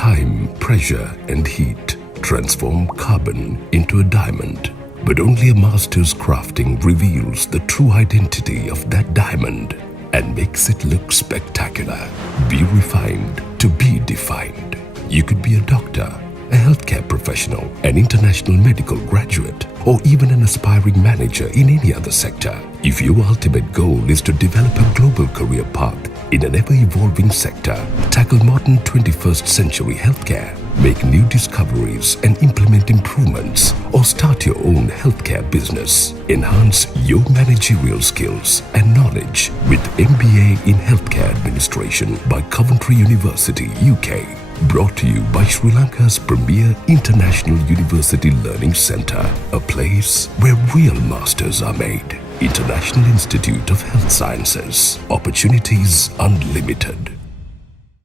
Time, pressure, and heat transform carbon into a diamond. But only a master's crafting reveals the true identity of that diamond and makes it look spectacular. Be refined to be defined. You could be a doctor, a healthcare professional, an international medical graduate, or even an aspiring manager in any other sector. If your ultimate goal is to develop a global career path in an ever-evolving sector, tackle modern 21st century healthcare, make new discoveries and implement improvements, or start your own healthcare business, enhance your managerial skills and knowledge with MBA in Healthcare Administration by Coventry University, UK. Brought to you by Sri Lanka's premier international university learning centre, a place where real masters are made. International Institute of Health Sciences. Opportunities unlimited.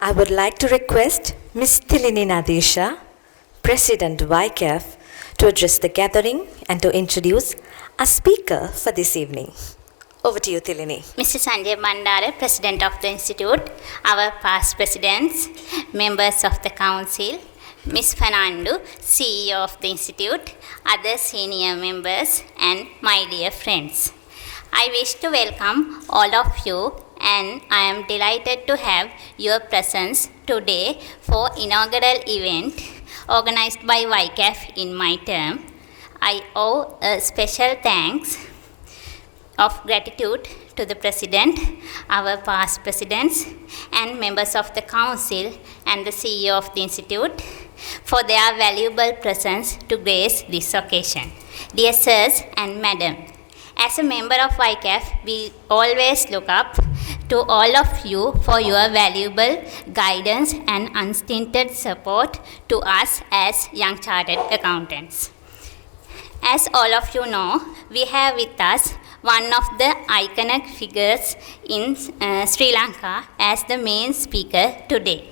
I would like to request Ms. Tilini Nadisha, President YCAF, to address the gathering and to introduce our speaker for this evening. Over to you, Tilini. Mr. Sanjay Bandara, President of the Institute, our past presidents, members of the Council, Ms. Fernando, CEO of the Institute, other senior members, and my dear friends. I wish to welcome all of you, and I am delighted to have your presence today for inaugural event organized by YCAF in my term. I owe a special thanks of gratitude to the President, our past presidents, and members of the Council and the CEO of the Institute for their valuable presence to grace this occasion. Dear sirs and madam, as a member of YCAF, we always look up to all of you for your valuable guidance and unstinted support to us as young chartered accountants. As all of you know, we have with us one of the iconic figures in Sri Lanka as the main speaker today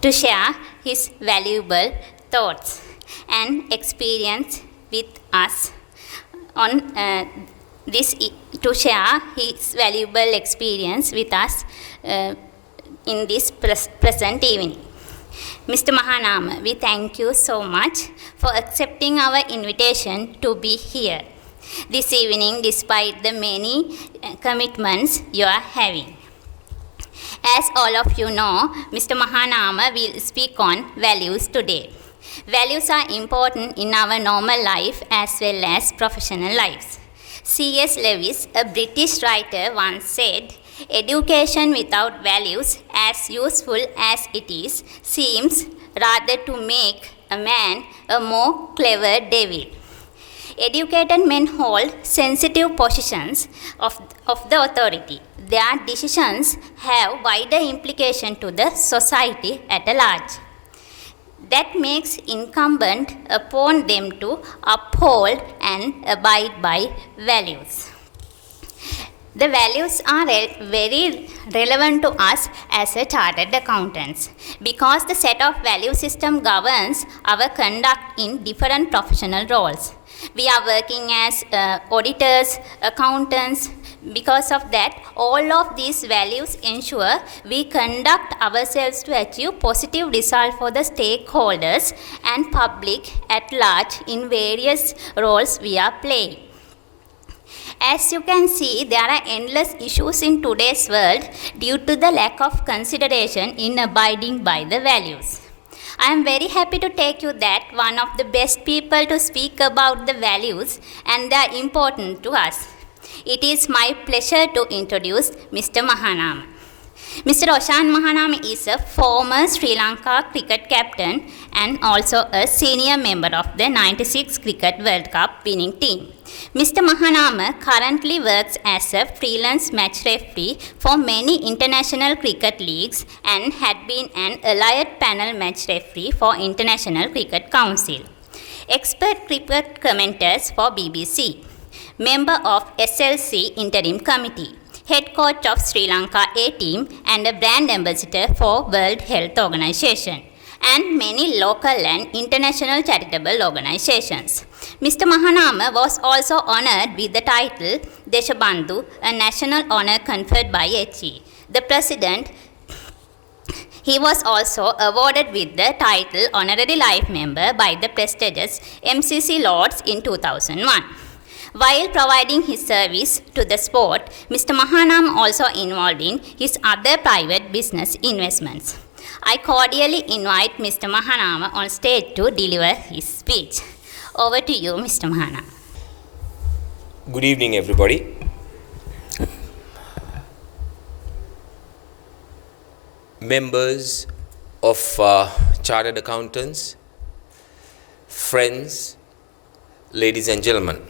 to share his valuable thoughts and experience with us on to share his valuable experience with us in this present evening. Mr. Mahanama, we thank you so much for accepting our invitation to be here this evening despite the many commitments you are having. As all of you know, Mr. Mahanama will speak on values today. Values are important in our normal life as well as professional lives. C.S. Lewis, a British writer, once said, "Education without values, as useful as it is, seems rather to make a man a more clever devil." Educated men hold sensitive positions of the authority. Their decisions have wider implication to the society at large. That makes incumbent upon them to uphold and abide by values. The values are very relevant to us as a chartered accountants because the set of value system governs our conduct in different professional roles. We are working as auditors, accountants. Because of that, all of these values ensure we conduct ourselves to achieve positive results for the stakeholders and public at large in various roles we are playing. As you can see, there are endless issues in today's world due to the lack of consideration in abiding by the values. I am very happy to take you that one of the best people to speak about the values and they are important to us. It is my pleasure to introduce Mr. Mahanama. Mr. Roshan Mahanama is a former Sri Lanka cricket captain and also a senior member of the 96 Cricket World Cup winning team. Mr. Mahanama currently works as a freelance match referee for many international cricket leagues and had been an allied panel match referee for International Cricket Council. Expert cricket commentators for BBC. Member of SLC Interim Committee. Head coach of Sri Lanka A team and a brand ambassador for World Health Organization and many local and international charitable organizations. Mr. Mahanama was also honored with the title Deshabandhu, a national honor conferred by HE. The President He was also awarded with the title Honorary Life Member by the prestigious MCC Lords in 2001. While providing his service to the sport, Mr. Mahanama also involved in his other private business investments. I cordially invite Mr. Mahanama on stage to deliver his speech. Over to you, Mr. Mahanama. Good evening, everybody. Members of Chartered Accountants, friends, ladies and gentlemen.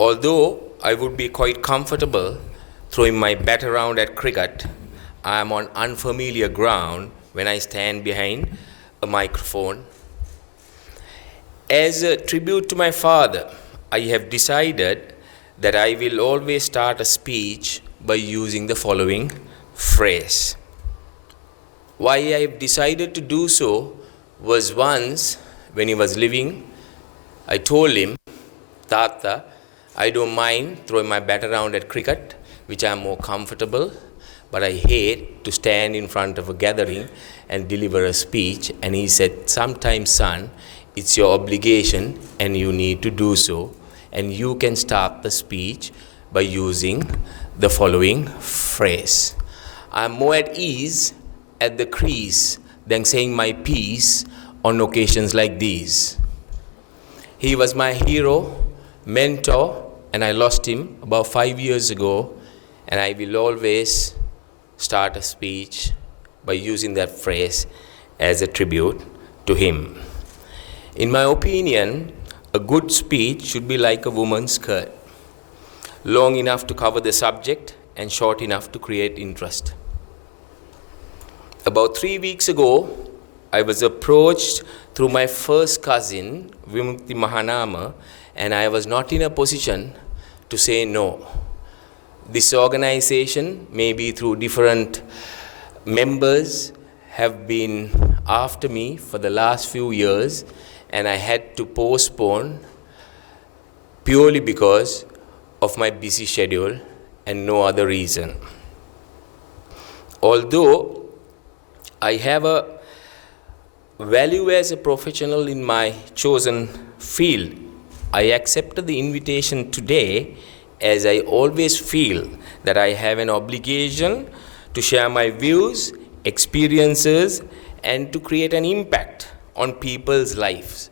Although I would be quite comfortable throwing my bat around at cricket, I am on unfamiliar ground when I stand behind a microphone. As a tribute to my father, I have decided that I will always start a speech by using the following phrase. Why I have decided to do so was once when he was living, I told him, Tata, I don't mind throwing my bat around at cricket, which I am more comfortable, but I hate to stand in front of a gathering and deliver a speech. And he said, sometimes, son, it's your obligation and you need to do so. And you can start the speech by using the following phrase. I'm more at ease at the crease than saying my piece on occasions like these. He was my hero, mentor, and I lost him about 5 years ago, and I will always start a speech by using that phrase as a tribute to him. In my opinion, a good speech should be like a woman's skirt, long enough to cover the subject and short enough to create interest. About 3 weeks ago, I was approached through my first cousin, Roshan Mahanama, and I was not in a position to say no. This organization, maybe through different members, have been after me for the last few years, and I had to postpone purely because of my busy schedule and no other reason. Although I have a value as a professional in my chosen field, I accepted the invitation today as I always feel that I have an obligation to share my views, experiences, and to create an impact on people's lives.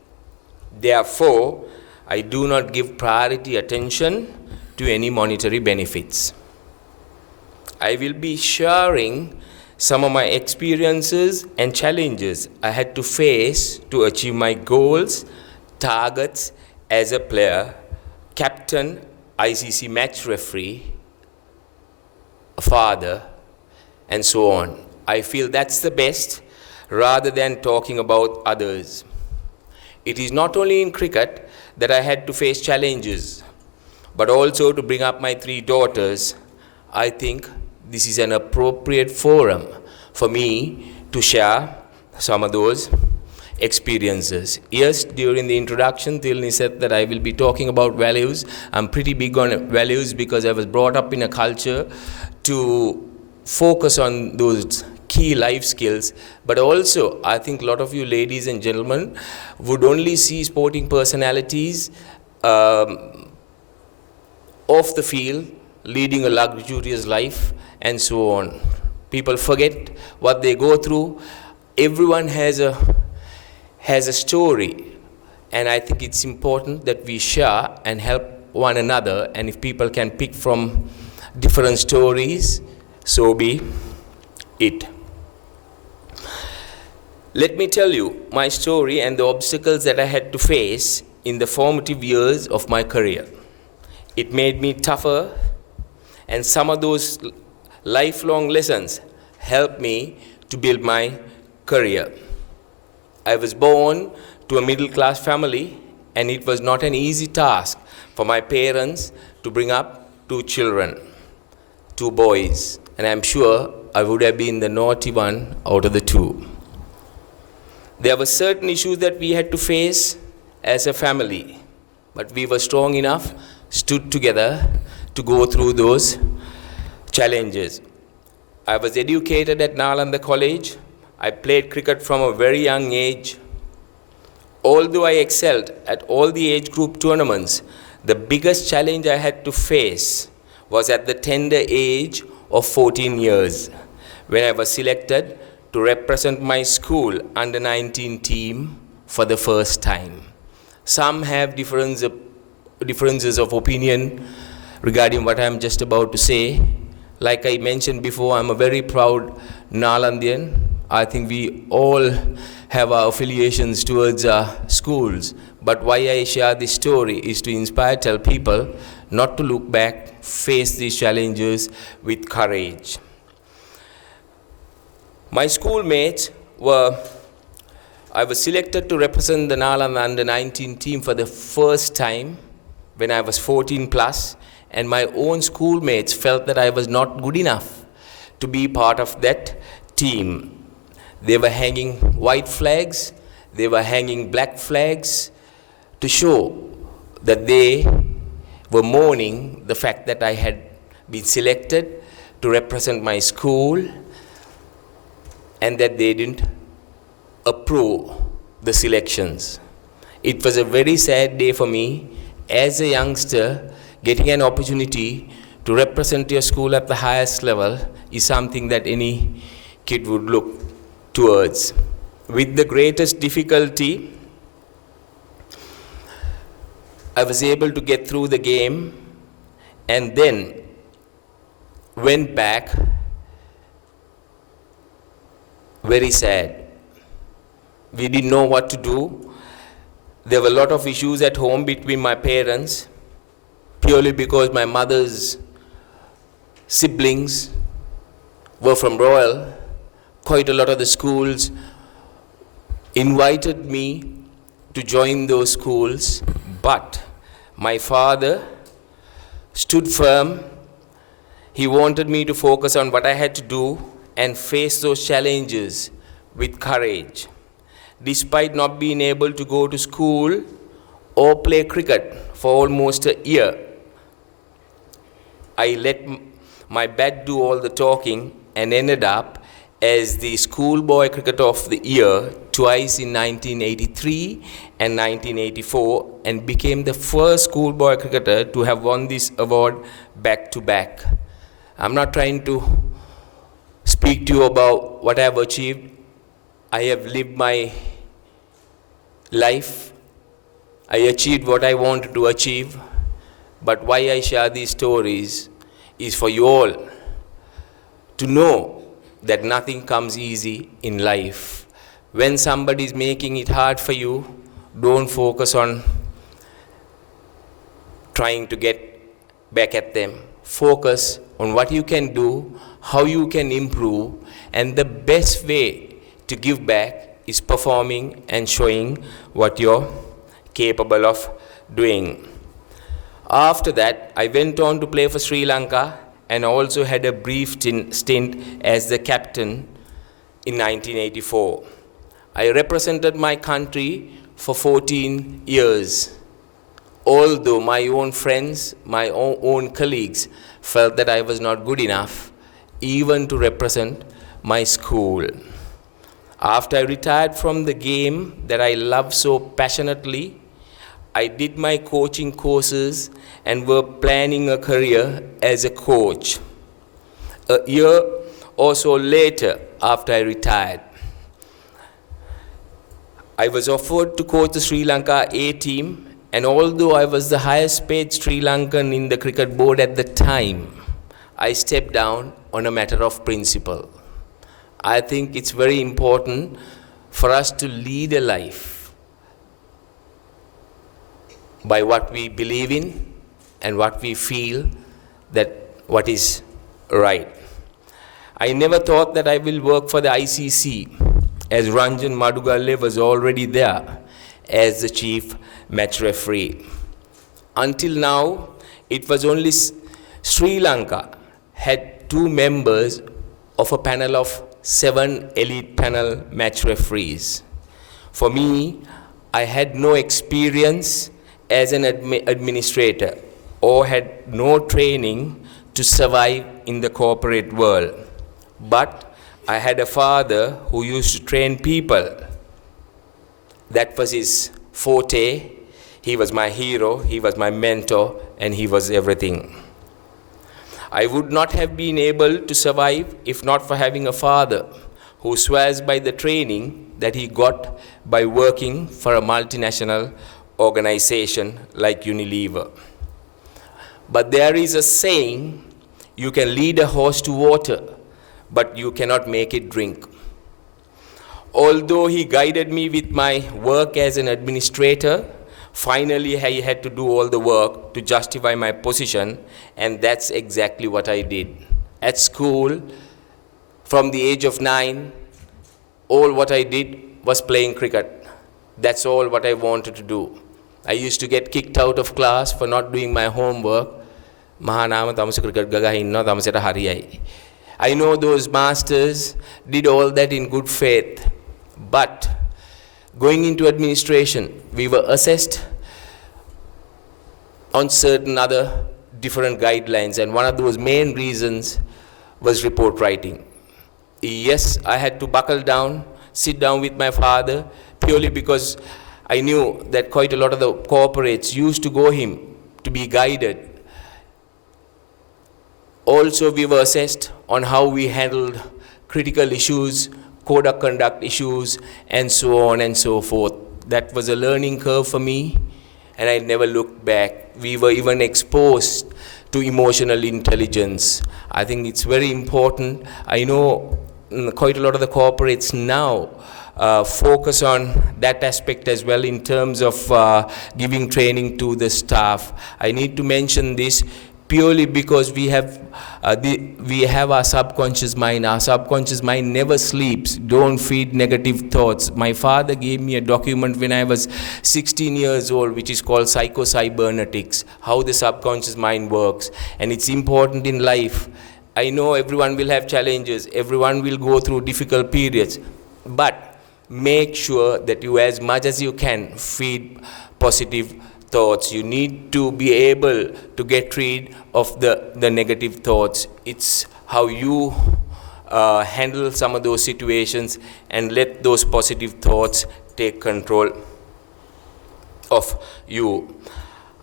Therefore, I do not give priority attention to any monetary benefits. I will be sharing some of my experiences and challenges I had to face to achieve my goals, targets as a player, captain, ICC match referee, a father, and so on. I feel that's the best rather than talking about others. It is not only in cricket that I had to face challenges, but also to bring up my 3 daughters. I think this is an appropriate forum for me to share some of those experiences. Yes, during the introduction, Tilni said that I will be talking about values. I'm pretty big on values because I was brought up in a culture to focus on those key life skills. But also, I think a lot of you ladies and gentlemen would only see sporting personalities off the field, leading a luxurious life, and so on. People forget what they go through. Everyone has a story, and I think it's important that we share and help one another, and if people can pick from different stories, so be it. Let me tell you my story and the obstacles that I had to face in the formative years of my career. It made me tougher, and some of those lifelong lessons helped me to build my career. I was born to a middle-class family, and it was not an easy task for my parents to bring up 2 children, 2 boys, and I'm sure I would have been the naughty one out of the 2. There were certain issues that we had to face as a family, but we were strong enough, stood together to go through those challenges. I was educated at Nalanda College. I played cricket from a very young age. Although I excelled at all the age group tournaments, the biggest challenge I had to face was at the tender age of 14 years, when I was selected to represent my school under 19 team for the first time. Some have differences of opinion regarding what I'm just about to say. Like I mentioned before, I'm a very proud Nalandian. I think we all have our affiliations towards our schools. But why I share this story is to inspire, tell people not to look back, face these challenges with courage. My schoolmates I was selected to represent the Nalanda under 19 team for the first time when I was 14 plus, and my own schoolmates felt that I was not good enough to be part of that team. They were hanging white flags, they were hanging black flags to show that they were mourning the fact that I had been selected to represent my school and that they didn't approve the selections. It was a very sad day for me as a youngster. Getting an opportunity to represent your school at the highest level is something that any kid would look towards. With the greatest difficulty, I was able to get through the game and then went back very sad. We didn't know what to do. There were a lot of issues at home between my parents, purely because my mother's siblings were from Royal. Quite a lot of the schools invited me to join those schools, but my father stood firm. He wanted me to focus on what I had to do and face those challenges with courage. Despite not being able to go to school or play cricket for almost a year, I let my bat do all the talking and ended up as the Schoolboy Cricketer of the Year twice in 1983 and 1984, and became the first schoolboy cricketer to have won this award back to back. I'm not trying to speak to you about what I have achieved. I have lived my life. I achieved what I wanted to achieve. But why I share these stories is for you all to know that nothing comes easy in life. When somebody is making it hard for you, don't focus on trying to get back at them. Focus on what you can do, how you can improve, and the best way to give back is performing and showing what you're capable of doing. After that, I went on to play for Sri Lanka and also had a brief stint as the captain in 1984. I represented my country for 14 years, although my own friends, my own colleagues felt that I was not good enough even to represent my school. After I retired from the game that I love so passionately, I did my coaching courses and were planning a career as a coach. A year or so later, after I retired, I was offered to coach the Sri Lanka A team, and although I was the highest paid Sri Lankan in the cricket board at the time, I stepped down on a matter of principle. I think it's very important for us to lead a life by what we believe in and what we feel that what is right. I never thought that I will work for the ICC, as Ranjan Madugalle was already there as the chief match referee. Until now, it was only Sri Lanka had 2 members of a panel of 7 elite panel match referees. For me, I had no experience as an administrator or had no training to survive in the corporate world. But I had a father who used to train people. That was his forte. He was my hero, he was my mentor, and he was everything. I would not have been able to survive if not for having a father who swears by the training that he got by working for a multinational organization like Unilever. But there is a saying, you can lead a horse to water, but you cannot make it drink. Although he guided me with my work as an administrator, finally I had to do all the work to justify my position, and that's exactly what I did. At school, from the age of 9, all what I did was playing cricket. That's all what I wanted to do. I used to get kicked out of class for not doing my homework. Mahanama tamasa cricket gaga hinna tamaseta hariyai. I know those masters did all that in good faith, but going into administration, we were assessed on certain other different guidelines, and one of those main reasons was report writing. Yes, I had to buckle down, sit down with my father, purely because I knew that quite a lot of the corporates used to go him to be guided. Also, we were assessed on how we handled critical issues, code of conduct issues, and so on and so forth. That was a learning curve for me, and I never looked back. We were even exposed to emotional intelligence. I think it's very important. I know quite a lot of the corporates now focus on that aspect as well in terms of giving training to the staff. I need to mention this purely because we have our subconscious mind. Our subconscious mind never sleeps. Don't feed negative thoughts. My father gave me a document when I was 16 years old, which is called Psycho-Cybernetics, how the subconscious mind works. And it's important in life. I know everyone will have challenges. Everyone will go through difficult periods. But make sure that you, as much as you can, feed positive thoughts. You need to be able to get rid of the negative thoughts. It's how you handle some of those situations and let those positive thoughts take control of you.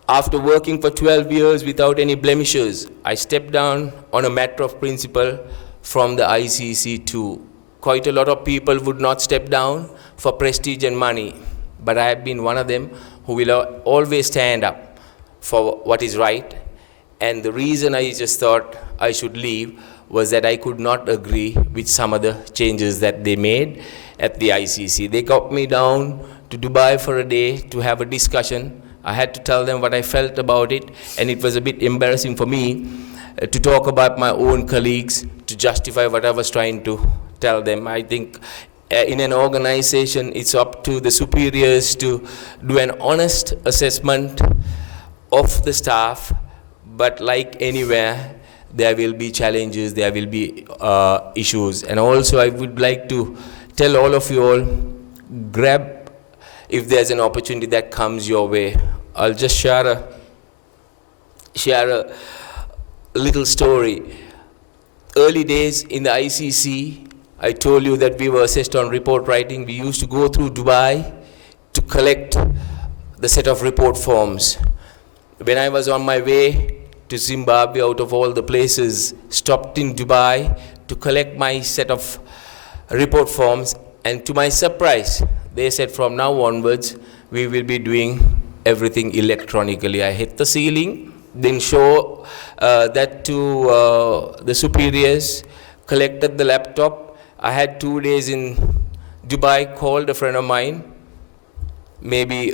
After working for 12 years without any blemishes, I stepped down on a matter of principle from the ICC too. Quite a lot of people would not step down for prestige and money, but I have been one of them who will always stand up for what is right. And the reason I just thought I should leave was that I could not agree with some of the changes that they made at the ICC. They got me down to Dubai for a day to have a discussion. I had to tell them what I felt about it, and it was a bit embarrassing for me to talk about my own colleagues, to justify what I was trying to tell them. I think in an organization, it's up to the superiors to do an honest assessment of the staff, but like anywhere, there will be challenges, there will be issues. And also, I would like to tell all of you all, grab if there's an opportunity that comes your way. I'll just share a little story. Early days in the ICC, I told you that we were assessed on report writing. We used to go through Dubai to collect the set of report forms. When I was on my way to Zimbabwe, out of all the places, stopped in Dubai to collect my set of report forms, and to my surprise, they said from now onwards, we will be doing everything electronically. I hit the ceiling, then show that to the superiors, collected the laptop. I had 2 days in Dubai, called a friend of mine, maybe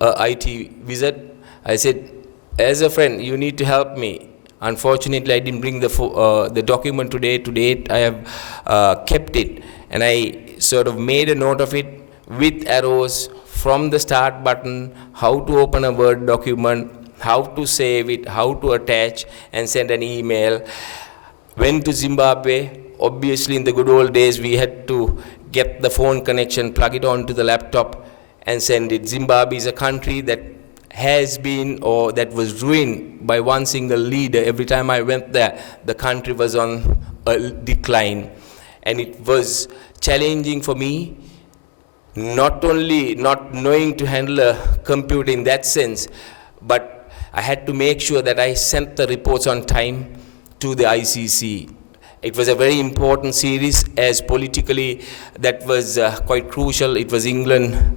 a IT visit. I said, as a friend, you need to help me. Unfortunately, I didn't bring the document today. To date, I have kept it. And I sort of made a note of it with arrows from the start button, how to open a Word document, how to save it, how to attach and send an email. Went to Zimbabwe. Obviously, in the good old days, we had to get the phone connection, plug it onto the laptop and send it. Zimbabwe is a country that has been, or that was ruined by one single leader. Every time I went there, the country was on a decline, and it was challenging for me, not only not knowing to handle a computer in that sense, but I had to make sure that I sent the reports on time to the ICC. It was a very important series, as politically that was quite crucial. It was England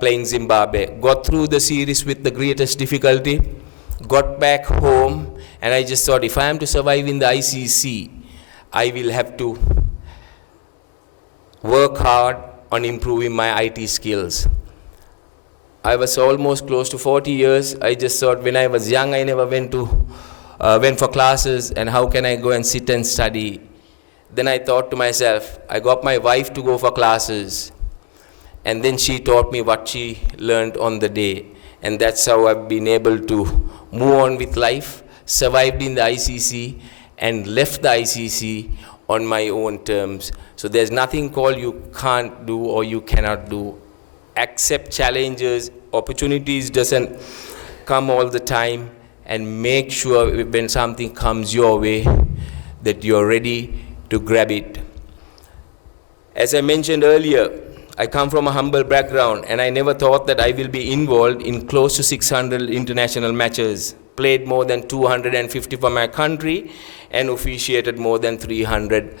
playing Zimbabwe. Got through the series with the greatest difficulty, got back home, and I just thought, if I am to survive in the ICC, I will have to work hard on improving my IT skills. I was almost close to 40 years. I just thought, when I was young, I never went for classes, and how can I go and sit and study? Then I thought to myself, I got my wife to go for classes, and then she taught me what she learned on the day. And that's how I've been able to move on with life, survived in the ICC, and left the ICC on my own terms. So there's nothing called you can't do or you cannot do. Accept challenges, opportunities doesn't come all the time, and make sure when something comes your way that you're ready to grab it. As I mentioned earlier, I come from a humble background, and I never thought that I will be involved in close to 600 international matches, played more than 250 for my country, and officiated more than 300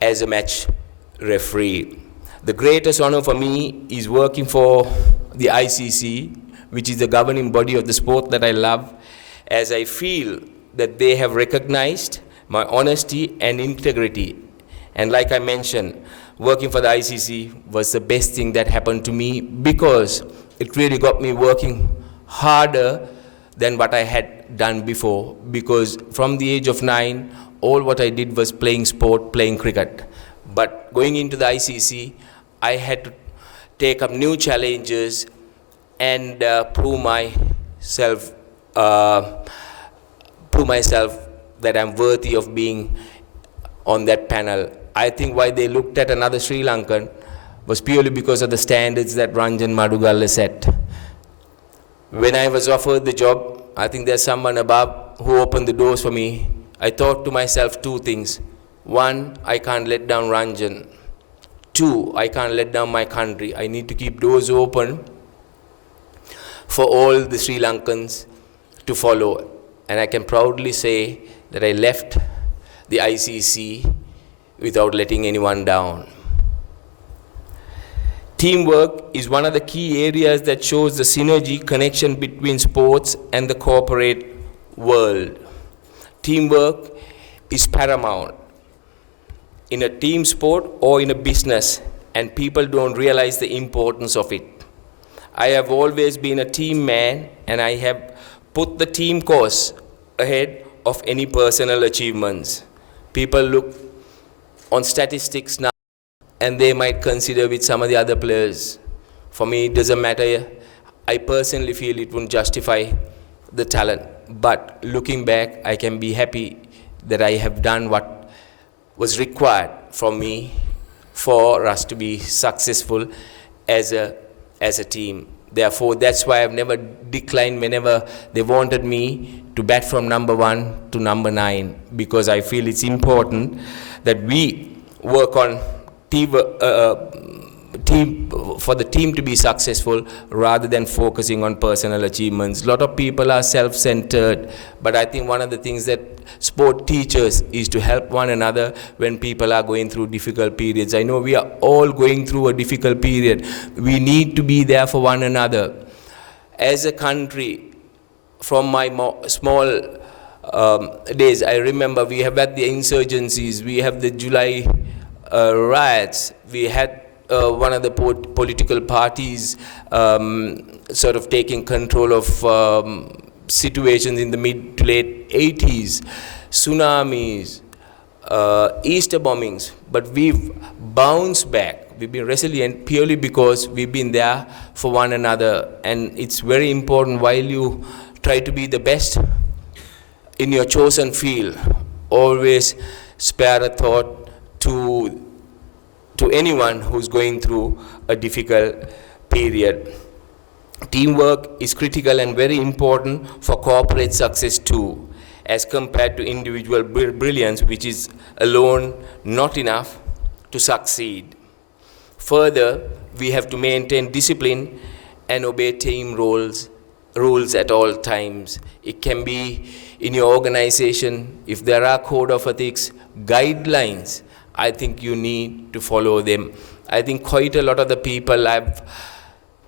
as a match referee. The greatest honor for me is working for the ICC, which is the governing body of the sport that I love, as I feel that they have recognized my honesty and integrity. And like I mentioned, working for the ICC was the best thing that happened to me, because it really got me working harder than what I had done before. Because from the age of 9, all what I did was playing sport, playing cricket. But going into the ICC, I had to take up new challenges and prove myself that I'm worthy of being on that panel. I think why they looked at another Sri Lankan was purely because of the standards that Ranjan Madugalla set. When I was offered the job, I think there's someone above who opened the doors for me. I thought to myself two things. One, I can't let down Ranjan. Two, I can't let down my country. I need to keep doors open for all the Sri Lankans to follow. And I can proudly say that I left the ICC without letting anyone down. Teamwork is one of the key areas that shows the synergy connection between sports and the corporate world. Teamwork is paramount in a team sport or in a business, and people don't realize the importance of it. I have always been a team man, and I have put the team cause ahead of any personal achievements. People look on statistics now, and they might consider with some of the other players. For me, it doesn't matter. I personally feel it won't justify the talent. But looking back, I can be happy that I have done what was required from me for us to be successful as a team. Therefore, that's why I've never declined whenever they wanted me to bat from number 1 to number 9, because I feel it's important that we work on for the team to be successful rather than focusing on personal achievements. A lot of people are self-centered, but I think one of the things that sport teaches is to help one another when people are going through difficult periods. I know we are all going through a difficult period. We need to be there for one another. As a country, from my small days, I remember we have had the insurgencies, we have the July riots, we had one of the political parties sort of taking control of situations in the mid to late 80s, tsunamis, Easter bombings, but we've bounced back. We've been resilient purely because we've been there for one another. And it's very important, while you try to be the best in your chosen field, always spare a thought to anyone who's going through a difficult period. Teamwork is critical and very important for corporate success too. as compared to individual brilliance, which is alone not enough to succeed. Further, we have to maintain discipline and obey team rules at all times. It can be in your organization, if there are code of ethics, guidelines, I think you need to follow them. I think quite a lot of the people, I've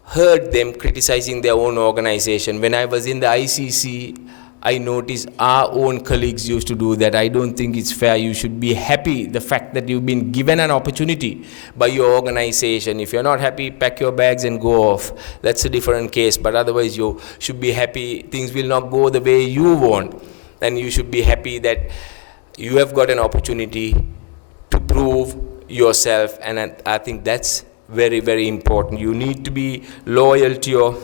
heard them criticizing their own organization. When I was in the ICC, I noticed our own colleagues used to do that. I don't think it's fair. You should be happy the fact that you've been given an opportunity by your organization. If you're not happy, pack your bags and go off. That's a different case. But otherwise, you should be happy. Things will not go the way you want. And you should be happy that you have got an opportunity to prove yourself. And I think that's very, very important. You need to be loyal to your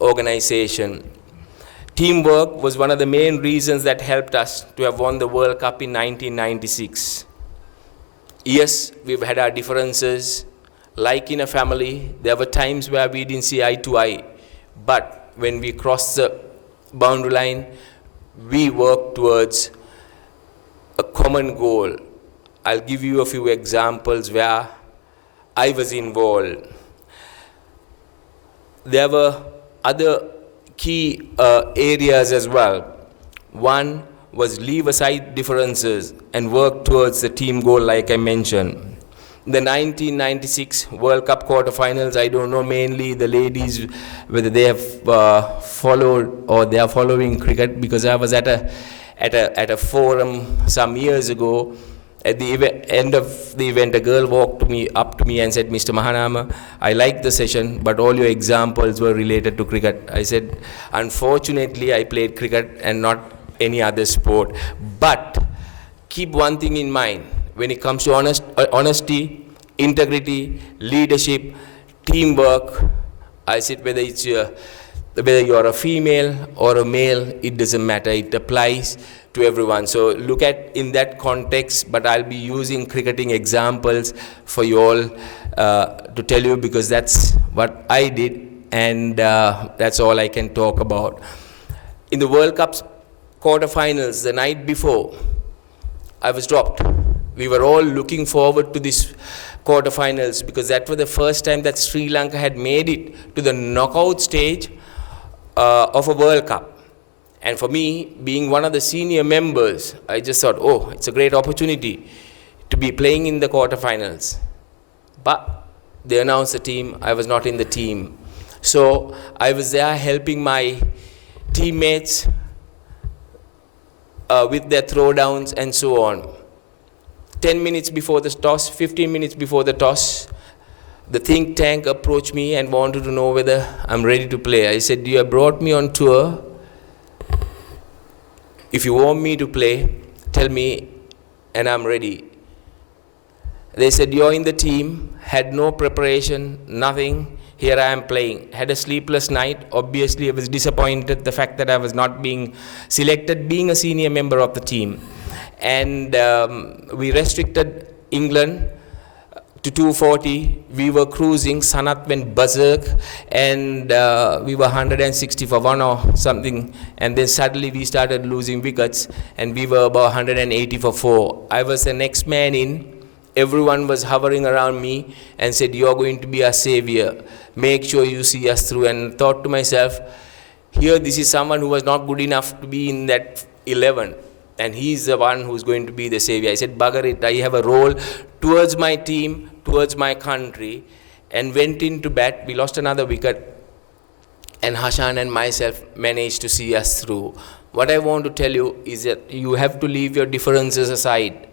organization. Teamwork was one of the main reasons that helped us to have won the World Cup in 1996. Yes, we've had our differences. Like in a family, there were times where we didn't see eye to eye. But when we crossed the boundary line, we worked towards a common goal. I'll give you a few examples where I was involved. There were other key areas as well. One was leave aside differences and work towards the team goal, like I mentioned. The 1996 World Cup quarterfinals, I don't know, mainly the ladies, whether they have followed or they are following cricket, because I was at a forum some years ago. At the end of the event, a girl walked up to me and said, "Mr. Mahanama, I liked the session, but all your examples were related to cricket." I said, "Unfortunately, I played cricket and not any other sport. But keep one thing in mind, when it comes to honesty, integrity, leadership, teamwork," I said, whether you're a female or a male, it doesn't matter. It applies to everyone. So look at in that context, but I'll be using cricketing examples for you all to tell you, because that's what I did, and that's all I can talk about. In the World Cup's quarterfinals, the night before, I was dropped. We were all looking forward to this quarterfinals, because that was the first time that Sri Lanka had made it to the knockout stage of a World Cup. And for me, being one of the senior members, I just thought, oh, it's a great opportunity to be playing in the quarterfinals. But they announced the team, I was not in the team. So I was there helping my teammates with their throwdowns and so on. 10 minutes before the toss, 15 minutes before the toss, the think tank approached me and wanted to know whether I'm ready to play. I said, "You have brought me on tour. If you want me to play, tell me and I'm ready." They said, "You're in the team, had no preparation, nothing. Here I am playing." Had a sleepless night. Obviously, I was disappointed the fact that I was not being selected, being a senior member of the team. And we restricted England to 240. We were cruising. Sanat went berserk, and we were 160 for one or something. And then suddenly we started losing wickets, and we were about 180 for four. I was the next man in. Everyone was hovering around me and said, "You're going to be our savior. Make sure you see us through." And thought to myself, here this is someone who was not good enough to be in that 11. And he's the one who's going to be the savior. I said, "Bugger it, I have a role towards my team, towards my country," and went into bat. We lost another wicket, and Hashan and myself managed to see us through. What I want to tell you is that you have to leave your differences aside.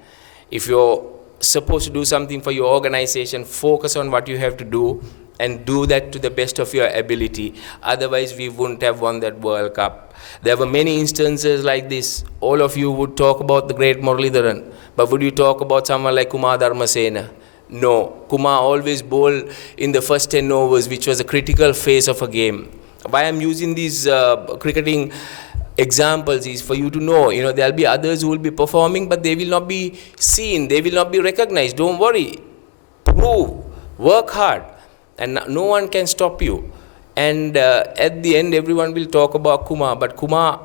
If you're supposed to do something for your organization, focus on what you have to do and do that to the best of your ability. Otherwise, we wouldn't have won that World Cup. There were many instances like this. All of you would talk about the great Muralidharan, but would you talk about someone like Kumar Dharmasena? No. Kumar always bowled in the first 10 overs, which was a critical phase of a game. Why I'm using these cricketing examples is for you to know, there'll be others who will be performing, but they will not be seen, they will not be recognized. Don't worry. Prove, work hard, and no one can stop you. And at the end, everyone will talk about Kumar, but Kumar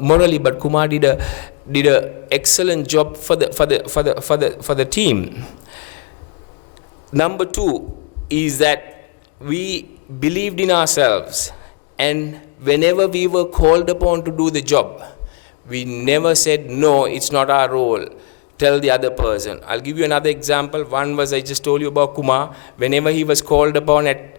morally, but Kumar did a excellent job for the team. Number two is that we believed in ourselves, and whenever we were called upon to do the job, we never said, no, it's not our role. Tell the other person. I'll give you another example. One was, I just told you about Kumar. Whenever he was called upon at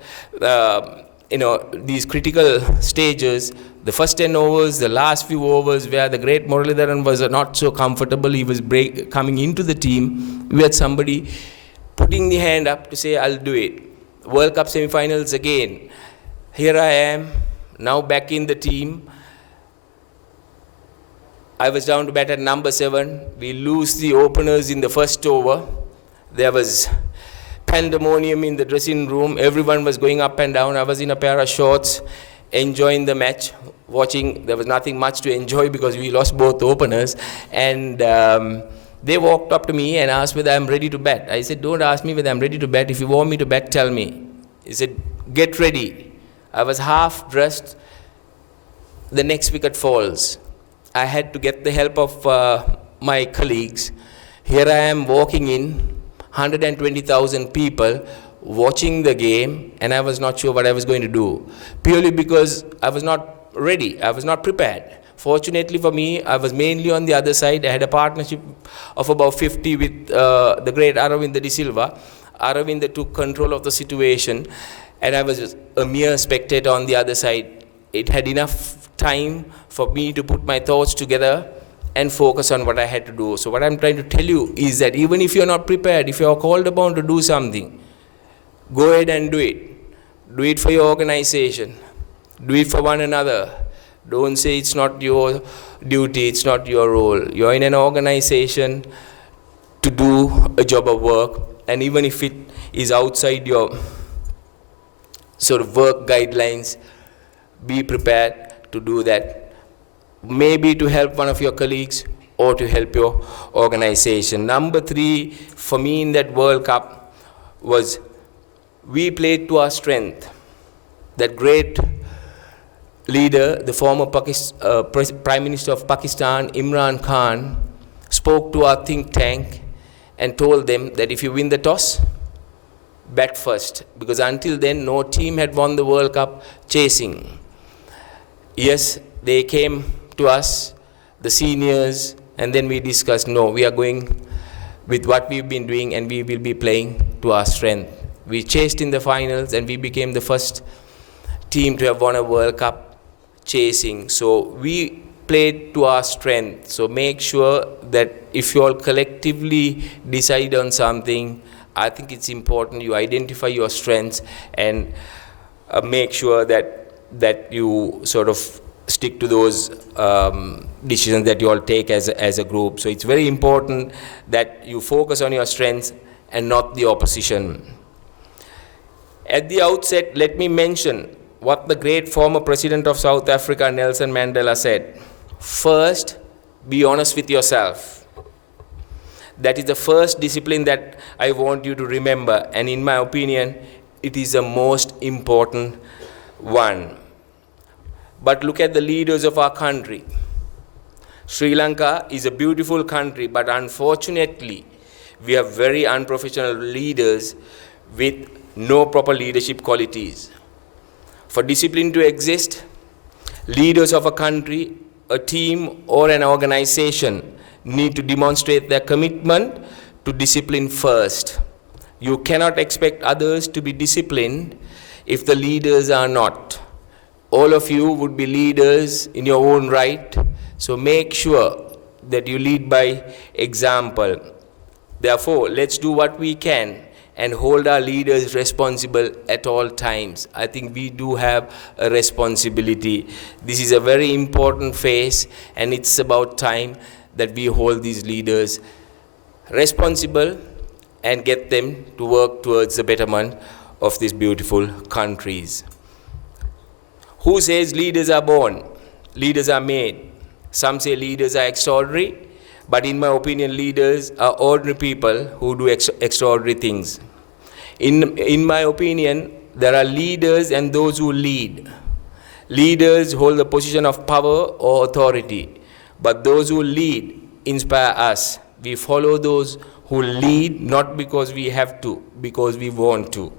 these critical stages, the first 10 overs, the last few overs where the great Muralidharan was not so comfortable, he was coming into the team, we had somebody putting the hand up to say, I'll do it. World Cup semi-finals again. Here I am, now back in the team. I was down to bat at number 7. We lose the openers in the first over. There was pandemonium in the dressing room. Everyone was going up and down. I was in a pair of shorts, enjoying the match, watching. There was nothing much to enjoy because we lost both openers. And they walked up to me and asked whether I'm ready to bat. I said, don't ask me whether I'm ready to bat. If you want me to bat, tell me. He said, get ready. I was half dressed. The next wicket falls. I had to get the help of my colleagues. Here I am walking in, 120,000 people watching the game, and I was not sure what I was going to do, purely because I was not ready, I was not prepared. Fortunately for me, I was mainly on the other side. I had a partnership of about 50 with the great Aravinda De Silva. Aravinda took control of the situation, and I was a mere spectator on the other side. It had enough time for me to put my thoughts together and focus on what I had to do. So what I'm trying to tell you is that even if you're not prepared, if you're called upon to do something, go ahead and do it. Do it for your organization. Do it for one another. Don't say it's not your duty, it's not your role. You're in an organization to do a job of work, and even if it is outside your sort of work guidelines, be prepared to do that, maybe to help one of your colleagues or to help your organization. Number 3 for me in that World Cup was we played to our strength. That great leader, the former Prime Minister of Pakistan, Imran Khan, spoke to our think tank and told them that if you win the toss, bat first, because until then no team had won the World Cup chasing. Yes, they came to us, the seniors, and then we discussed, no, we are going with what we've been doing and we will be playing to our strength. We chased in the finals and we became the first team to have won a World Cup chasing. So we played to our strength. So make sure that if you all collectively decide on something, I think it's important you identify your strengths and make sure that you sort of stick to those decisions that you all take as a group. So it's very important that you focus on your strengths and not the opposition. At the outset, let me mention what the great former president of South Africa, Nelson Mandela, said. First, be honest with yourself. That is the first discipline that I want you to remember, and in my opinion, it is the most important one. But look at the leaders of our country. Sri Lanka is a beautiful country, but unfortunately, we have very unprofessional leaders with no proper leadership qualities. For discipline to exist, leaders of a country, a team, or an organization need to demonstrate their commitment to discipline first. You cannot expect others to be disciplined if the leaders are not. All of you would be leaders in your own right, so make sure that you lead by example. Therefore, let's do what we can and hold our leaders responsible at all times. I think we do have a responsibility. This is a very important phase, and it's about time that we hold these leaders responsible and get them to work towards the betterment of these beautiful countries. Who says leaders are born? Leaders are made. Some say leaders are extraordinary, but in my opinion, leaders are ordinary people who do extraordinary things. In my opinion, there are leaders and those who lead. Leaders hold the position of power or authority, but those who lead inspire us. We follow those who lead not because we have to, because we want to.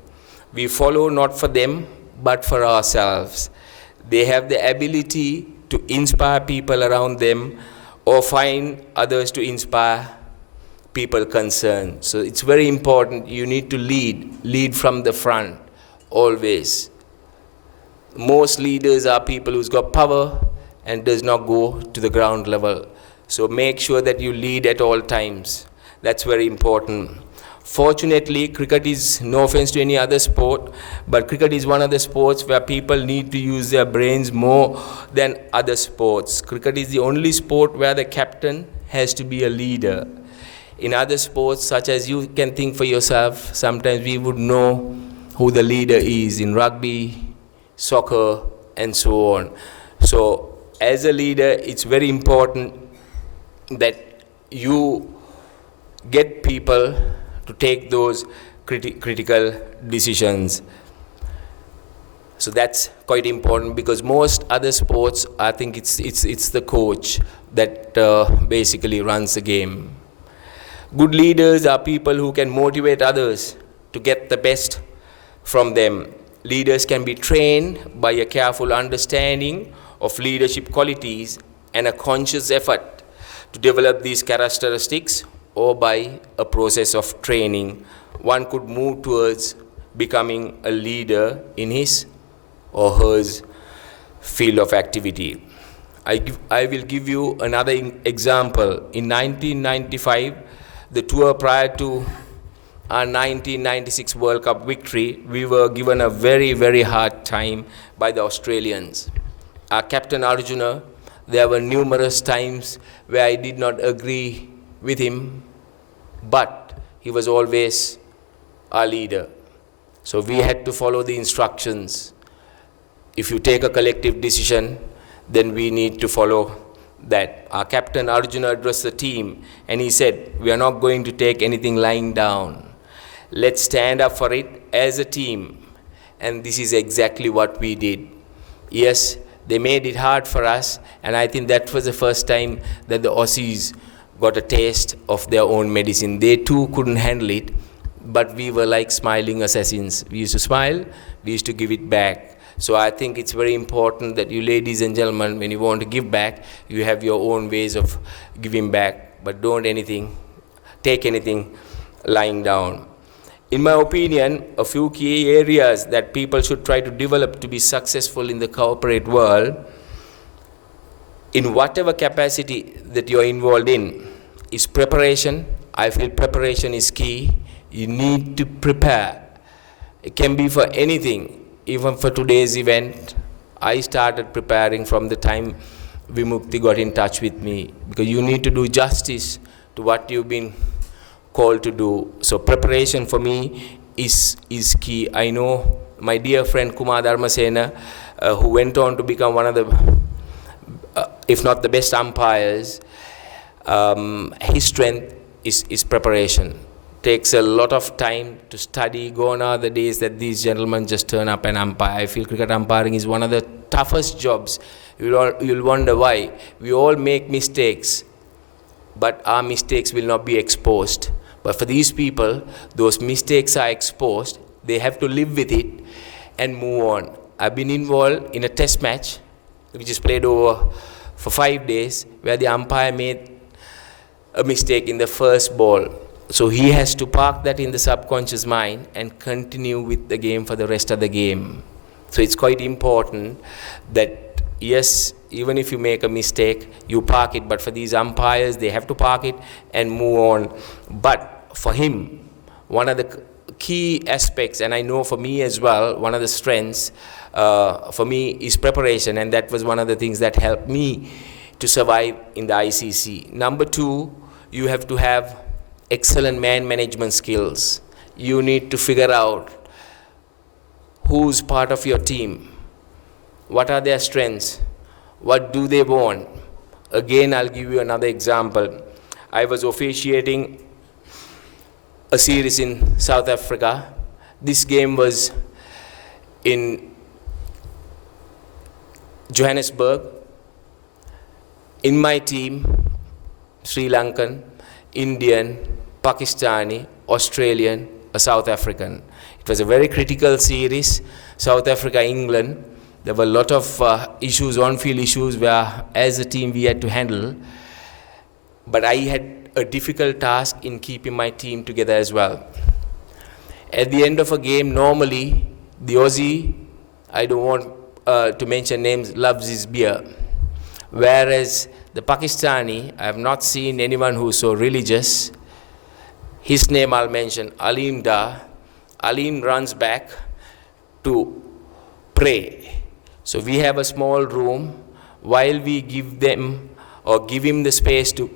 We follow not for them, but for ourselves. They have the ability to inspire people around them or find others to inspire people concerned. So it's very important. You need to lead from the front, always. Most leaders are people who's got power and does not go to the ground level. So make sure that you lead at all times. That's very important. Fortunately, cricket is, no offense to any other sport, but cricket is one of the sports where people need to use their brains more than other sports. Cricket is the only sport where the captain has to be a leader. In other sports, such as you can think for yourself, sometimes we would know who the leader is in rugby, soccer, and so on. So as a leader, it's very important that you get people to take those critical decisions. So that's quite important, because most other sports, I think it's the coach that basically runs the game. Good leaders are people who can motivate others to get the best from them. Leaders can be trained by a careful understanding of leadership qualities and a conscious effort to develop these characteristics, or by a process of training, one could move towards becoming a leader in his or her field of activity. I will give you another example. In 1995, the tour prior to our 1996 World Cup victory, we were given a very, very hard time by the Australians. Our captain Arjuna, there were numerous times where I did not agree with him, but he was always our leader. So we had to follow the instructions. If you take a collective decision, then we need to follow that. Our captain Arjuna addressed the team and he said, we are not going to take anything lying down. Let's stand up for it as a team. And this is exactly what we did. Yes, they made it hard for us, and I think that was the first time that the Aussies got a taste of their own medicine. They too couldn't handle it, but we were like smiling assassins. We used to smile, we used to give it back. So I think it's very important that you ladies and gentlemen, when you want to give back, you have your own ways of giving back, but don't take anything lying down. In my opinion, a few key areas that people should try to develop to be successful in the corporate world, in whatever capacity that you're involved in, is preparation. I feel preparation is key. You need to prepare. It can be for anything. Even for today's event, I started preparing from the time Vimukti got in touch with me, because you need to do justice to what you've been called to do. So preparation for me is key. I know my dear friend Kumar Dharmasena, who went on to become one of the, if not the best umpires, his strength is preparation. Takes a lot of time to study. Gone are the days that these gentlemen just turn up and umpire. I feel cricket umpiring is one of the toughest jobs. You'll wonder why. We all make mistakes, but our mistakes will not be exposed. But for these people, those mistakes are exposed. They have to live with it and move on. I've been involved in a test match, which is played over for 5 days, where the umpire made a mistake in the first ball. So he has to park that in the subconscious mind and continue with the game for the rest of the game. So it's quite important that, yes, even if you make a mistake, you park it. But for these umpires, they have to park it and move on. But for him, one of the key aspects, and I know for me as well, one of the strengths for me is preparation. And that was one of the things that helped me to survive in the ICC. Number 2, you have to have excellent man management skills. You need to figure out who's part of your team, what are their strengths, what do they want. Again, I'll give you another example. I was officiating a series in South Africa. This game was in Johannesburg. In my team, Sri Lankan, Indian, Pakistani, Australian, a South African. It was a very critical series, South Africa, England. There were a lot of issues, on-field issues, where as a team we had to handle. But I had a difficult task in keeping my team together as well. At the end of a game, normally, the Aussie, I don't want to mention names, loves his beer. Whereas the Pakistani, I have not seen anyone who's so religious. His name I'll mention, Aleem Dar. Aleem runs back to pray. So we have a small room. While we give them or give him the space to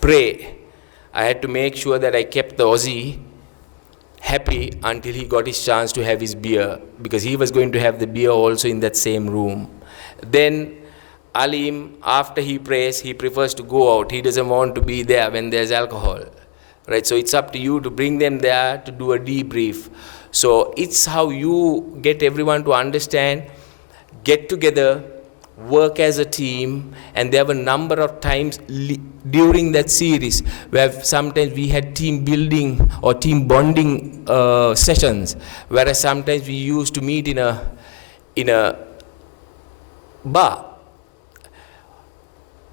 pray, I had to make sure that I kept the Aussie happy until he got his chance to have his beer, because he was going to have the beer also in that same room. Then Aleem, after he prays, he prefers to go out. He doesn't want to be there when there's alcohol, right? So it's up to you to bring them there to do a debrief. So it's how you get everyone to understand, get together, work as a team. And there were a number of times during that series where sometimes we had team building or team bonding sessions, whereas sometimes we used to meet in a bar.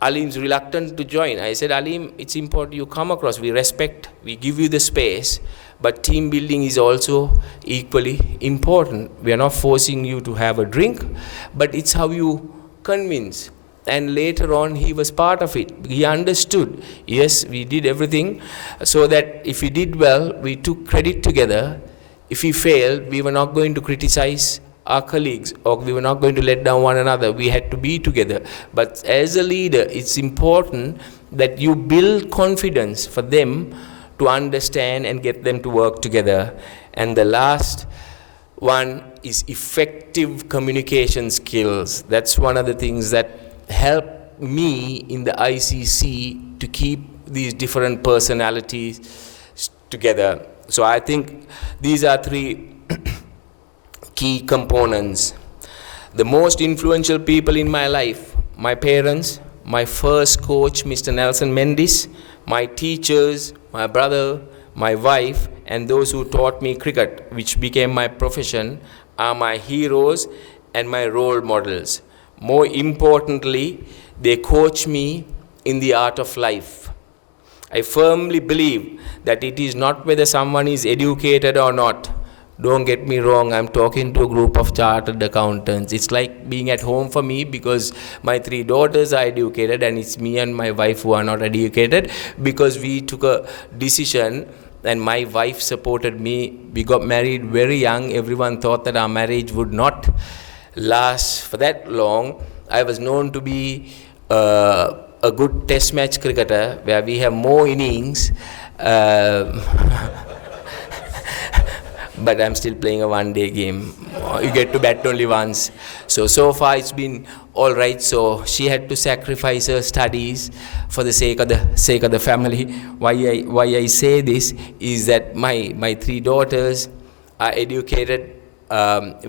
Aleem's reluctant to join. I said, Aleem, it's important you come across. We respect, we give you the space, but team building is also equally important. We are not forcing you to have a drink, but it's how you convince. And later on, he was part of it. He understood, yes, we did everything so that if he did well, we took credit together. If he failed, we were not going to criticize our colleagues, or we were not going to let down one another. We had to be together. But as a leader, it's important that you build confidence for them to understand and get them to work together. And the last one is effective communication skills. That's one of the things that helped me in the ICC to keep these different personalities together. So I think these are three key components. The most influential people in my life, my parents, my first coach, Mr. Nelson Mendes, my teachers, my brother, my wife, and those who taught me cricket, which became my profession, are my heroes and my role models. More importantly, they coach me in the art of life. I firmly believe that it is not whether someone is educated or not. Don't get me wrong, I'm talking to a group of chartered accountants. It's like being at home for me because my 3 daughters are educated, and it's me and my wife who are not educated, because we took a decision and my wife supported me. We got married very young. Everyone thought that our marriage would not last for that long. I was known to be a good test match cricketer where we have more innings. But I'm still playing a one-day game. You get to bat only once. So far it's been all right. So she had to sacrifice her studies for the sake of the family. Why I say this is that my 3 daughters are educated.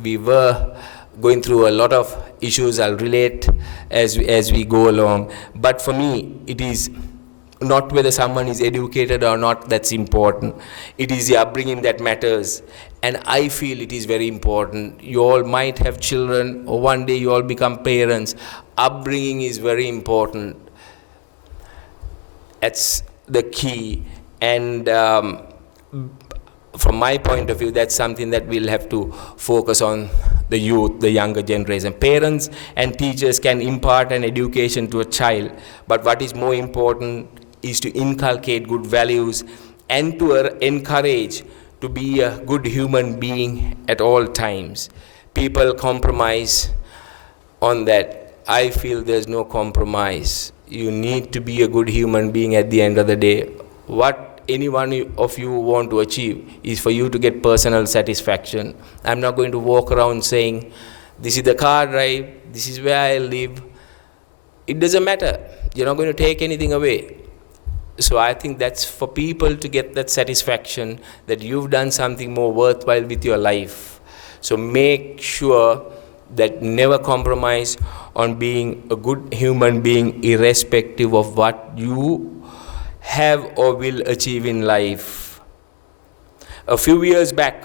We were going through a lot of issues. I'll relate as we go along. But for me, it is not whether someone is educated or not that's important. It is the upbringing that matters. And I feel it is very important. You all might have children, or one day you all become parents. Upbringing is very important. That's the key. And from my point of view, that's something that we'll have to focus on the youth, the younger generation. Parents and teachers can impart an education to a child, but what is more important is to inculcate good values and to encourage to be a good human being at all times. People compromise on that. I feel there's no compromise. You need to be a good human being at the end of the day. What any one of you want to achieve is for you to get personal satisfaction. I'm not going to walk around saying, this is the car I drive, this is where I live. It doesn't matter. You're not going to take anything away. So I think that's for people to get that satisfaction that you've done something more worthwhile with your life. So make sure that never compromise on being a good human being, irrespective of what you have or will achieve in life. A few years back,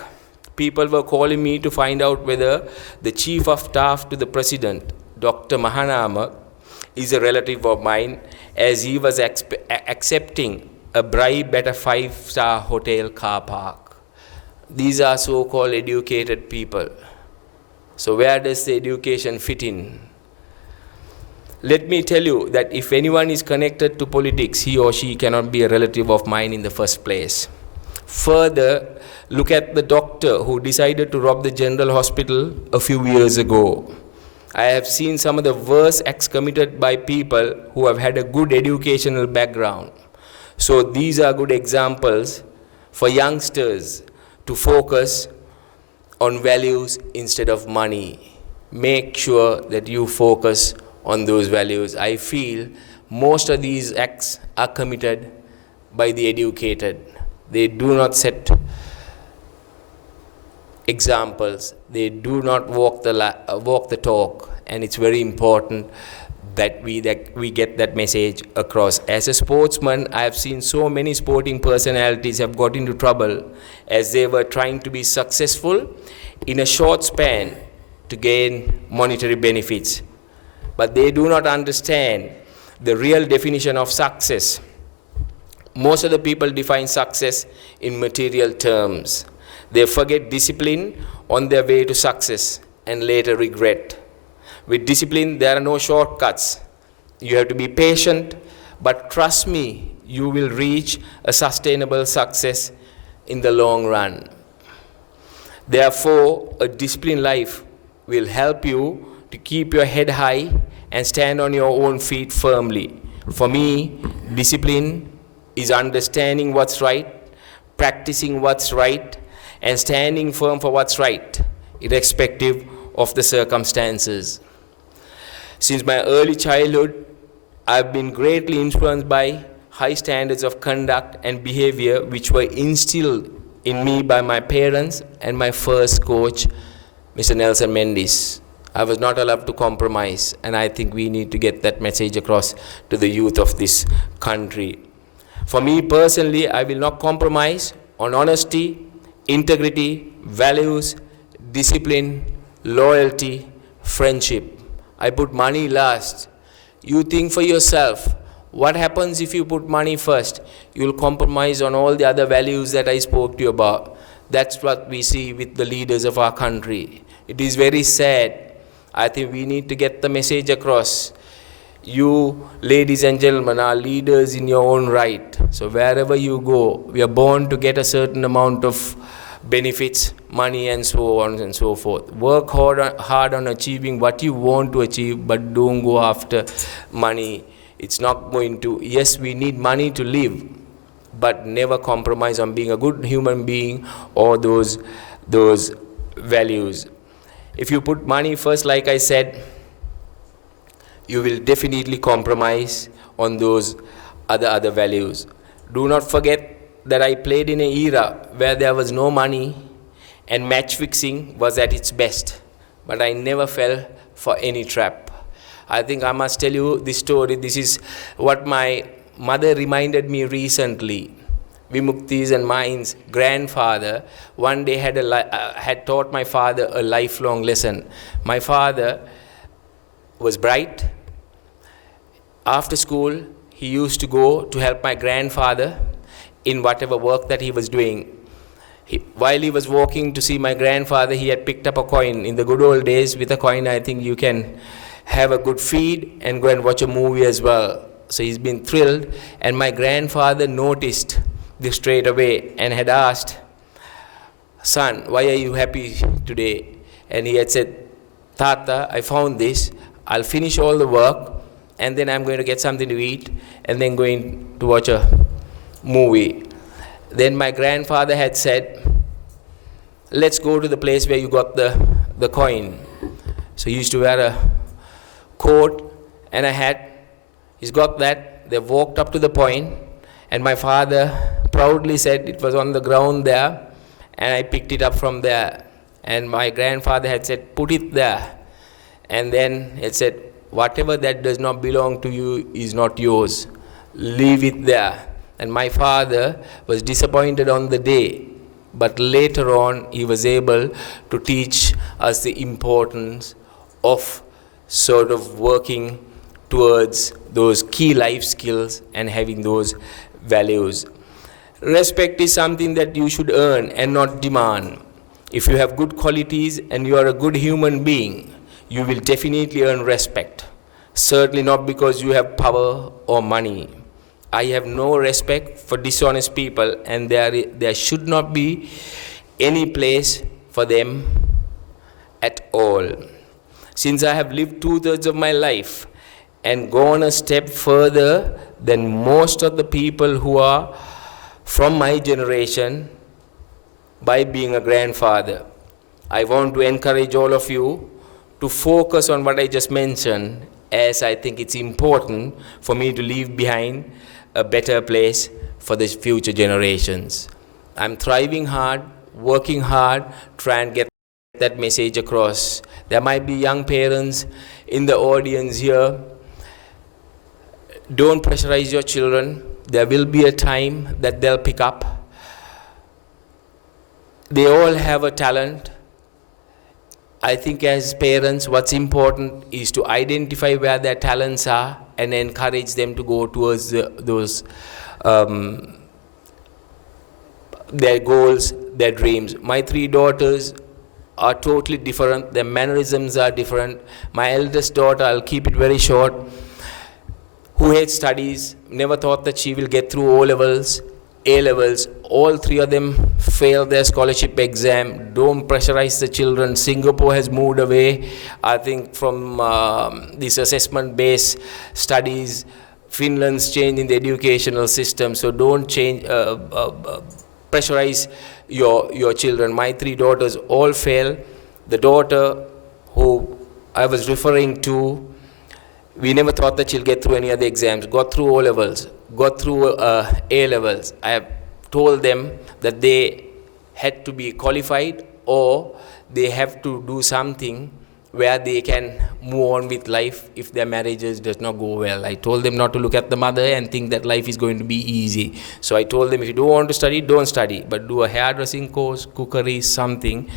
people were calling me to find out whether the chief of staff to the president, Dr. Mahanama, is a relative of mine, as he was accepting a bribe at a 5-star hotel car park. These are so-called educated people. So where does the education fit in? Let me tell you that if anyone is connected to politics, he or she cannot be a relative of mine in the first place. Further, look at the doctor who decided to rob the general hospital a few years ago. I have seen some of the worst acts committed by people who have had a good educational background. So these are good examples for youngsters to focus on values instead of money. Make sure that you focus on those values. I feel most of these acts are committed by the educated. They do not set examples. They do not walk the talk, and it's very important that we get that message across. As a sportsman, I have seen so many sporting personalities have got into trouble as they were trying to be successful in a short span to gain monetary benefits. But they do not understand the real definition of success. Most of the people define success in material terms. They forget discipline on their way to success and later regret. With discipline, there are no shortcuts. You have to be patient, but trust me, you will reach a sustainable success in the long run. Therefore, a disciplined life will help you to keep your head high and stand on your own feet firmly. For me, discipline is understanding what's right, practicing what's right, and standing firm for what's right, irrespective of the circumstances. Since my early childhood, I've been greatly influenced by high standards of conduct and behavior which were instilled in me by my parents and my first coach, Mr. Nelson Mendes. I was not allowed to compromise, and I think we need to get that message across to the youth of this country. For me personally, I will not compromise on honesty, integrity, values, discipline, loyalty, friendship. I put money last. You think for yourself, what happens if you put money first? You'll compromise on all the other values that I spoke to you about. That's what we see with the leaders of our country. It is very sad. I think we need to get the message across. You, ladies and gentlemen, are leaders in your own right. So wherever you go, we are born to get a certain amount of benefits, money, and so on and so forth. Work hard on achieving what you want to achieve, but don't go after money. It's not going to. Yes, we need money to live, but never compromise on being a good human being or those values. If you put money first, like I said, you will definitely compromise on those other values. Do not forget that I played in an era where there was no money and match fixing was at its best, but I never fell for any trap. I think I must tell you this story. This is what my mother reminded me recently. Vimukti's and mine's grandfather one day had taught my father a lifelong lesson. My father was bright. After school, he used to go to help my grandfather in whatever work that he was doing. While he was walking to see my grandfather, he had picked up a coin. In the good old days, with a coin, I think you can have a good feed and go and watch a movie as well. So he's been thrilled, and my grandfather noticed this straight away and had asked, "Son, why are you happy today?" And he had said, "Tata, I found this. I'll finish all the work, and then I'm going to get something to eat, and then going to watch a movie." Then my grandfather had said, "Let's go to the place where you got the coin." So he used to wear a coat and a hat. He's got that. They walked up to the point, and my father proudly said it was on the ground there, and I picked it up from there. And my grandfather had said, put it there. And then it said, whatever that does not belong to you is not yours. Leave it there. And my father was disappointed on the day, but later on he was able to teach us the importance of sort of working towards those key life skills and having those values. Respect is something that you should earn and not demand. If you have good qualities and you are a good human being, you will definitely earn respect. Certainly not because you have power or money. I have no respect for dishonest people, and there should not be any place for them at all. Since I have lived 2/3 of my life and gone a step further than most of the people who are from my generation by being a grandfather, I want to encourage all of you to focus on what I just mentioned, as I think it's important for me to leave behind a better place for the future generations. I'm thriving hard, working hard, trying to get that message across. There might be young parents in the audience here. Don't pressurize your children. There will be a time that they'll pick up. They all have a talent. I think as parents, what's important is to identify where their talents are and encourage them to go towards those their goals, their dreams. My 3 daughters are totally different. Their mannerisms are different. My eldest daughter, I'll keep it very short, who hates studies, never thought that she will get through O-levels, A-levels. All 3 of them failed their scholarship exam. Don't pressurize the children. Singapore has moved away, I think, from this assessment-based studies. Finland's changing the educational system, so don't pressurize your children. My 3 daughters all failed. The daughter who I was referring to, we never thought that she'll get through any other exams, got through O-levels, got through A-levels. I have told them that they had to be qualified or they have to do something where they can move on with life if their marriages does not go well. I told them not to look at the mother and think that life is going to be easy. So I told them, if you don't want to study, don't study, but do a hairdressing course, cookery, something.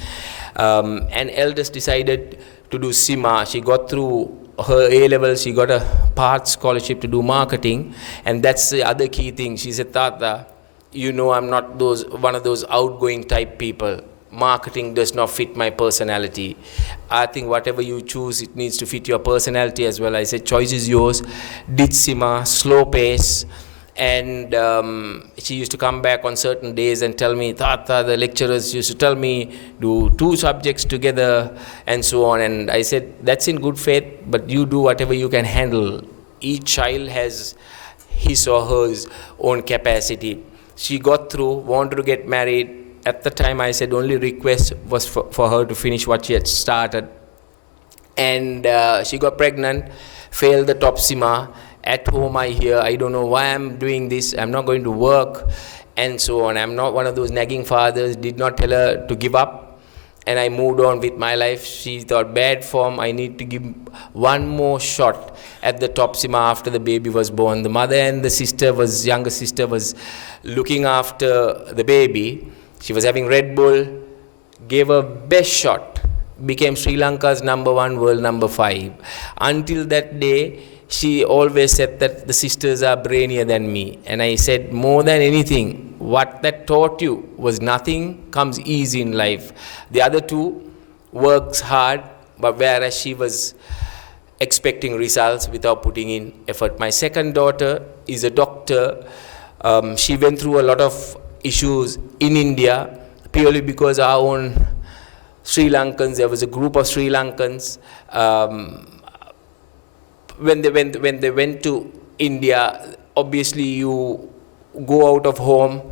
And eldest decided to do SIMA. She got through her A-level, she got a part scholarship to do marketing, and that's the other key thing. She said, Tata, you know I'm not one of those outgoing type people. Marketing does not fit my personality. I think whatever you choose, it needs to fit your personality as well. I said, choice is yours. Did SIMA, slow pace, and she used to come back on certain days and tell me, Tata, the lecturers used to tell me, do 2 subjects together and so on. And I said, that's in good faith, but you do whatever you can handle. Each child has his or her own capacity. She got through, wanted to get married. At the time, I said only request was for her to finish what she had started. And she got pregnant, failed the top SIMA. At home, I hear, I don't know why I'm doing this. I'm not going to work, and so on. I'm not one of those nagging fathers. Did not tell her to give up. And I moved on with my life. She thought, bad form, I need to give one more shot at the top SIMA after the baby was born. The mother and the younger sister was looking after the baby. She was having Red Bull, gave her best shot, became Sri Lanka's #1, world #5. Until that day, she always said that the sisters are brainier than me. And I said, more than anything, what that taught you was nothing comes easy in life. The other 2 works hard, but whereas she was expecting results without putting in effort. My second daughter is a doctor. She went through a lot of issues in India purely because our own Sri Lankans, there was a group of Sri Lankans, when they went to India, obviously you go out of home,